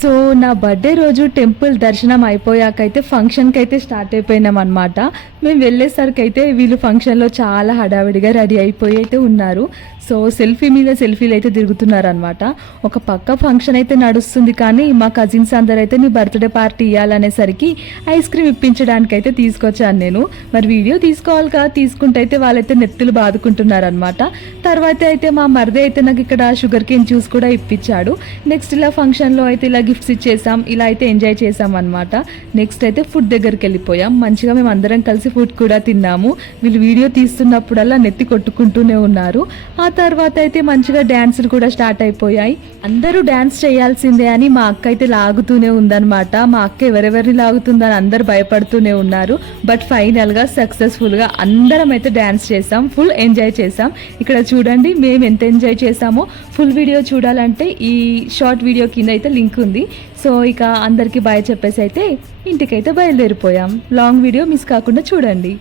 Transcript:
So నా birthday రోజు temple దర్శనం అయిపోయాకైతే ఫంక్షన్కి అయితే స్టార్ట్ అయిపోయినాం అనమాట. మేము వెళ్ళేసరికి అయితే వీళ్ళు ఫంక్షన్లో చాలా హడావిడిగా రెడీ అయిపోయి అయితే ఉన్నారు. సో సెల్ఫీ మీద సెల్ఫీలు అయితే తిరుగుతున్నారు అనమాట. ఒక పక్క ఫంక్షన్ అయితే నడుస్తుంది, కానీ మా కజిన్స్ అందరూ అయితే నీ బర్త్డే పార్టీ ఇవ్వాలనేసరికి ఐస్ క్రీమ్ ఇప్పించడానికి అయితే తీసుకొచ్చాను నేను. మరి వీడియో తీసుకోవాలి కదా, తీసుకుంటే అయితే వాళ్ళైతే నెత్తులు బాదుకుంటున్నారు అనమాట. తర్వాత అయితే మా మరిది అయితే నాకు ఇక్కడ షుగర్ కేన్ జ్యూస్ కూడా ఇప్పించాడు. నెక్స్ట్ ఇలా ఫంక్షన్లో అయితే ఇలా గిఫ్ట్స్ ఇచ్చేసాం, ఇలా అయితే ఎంజాయ్ చేసాం అనమాట. నెక్స్ట్ అయితే ఫుడ్ దగ్గరికి వెళ్ళిపోయాం. మంచిగా మేము అందరం కలిసి ఫుడ్ కూడా తిన్నాము. వీళ్ళు వీడియో తీస్తున్నప్పుడల్లా నెత్తి కొట్టుకుంటూనే ఉన్నారు. ఆ తర్వాత అయితే మంచిగా డ్యాన్సులు కూడా స్టార్ట్ అయిపోయాయి. అందరూ డ్యాన్స్ చేయాల్సిందే అని మా అక్క అయితే లాగుతూనే ఉందన్నమాట. మా అక్క ఎవరెవరిని లాగుతుందని అందరు భయపడుతూనే ఉన్నారు. బట్ ఫైనల్గా సక్సెస్ఫుల్గా అందరం అయితే డ్యాన్స్ చేసాం, ఫుల్ ఎంజాయ్ చేసాం. ఇక్కడ చూడండి మేము ఎంత ఎంజాయ్ చేసామో. ఫుల్ వీడియో చూడాలంటే ఈ షార్ట్ వీడియో కింద అయితే లింక్ ఉంది. సో ఇక అందరికీ బాయ్ చెప్పేసి అయితే ఇంటికైతే బయలుదేరిపోయాం. లాంగ్ వీడియో మిస్ కాకుండా చూడండి.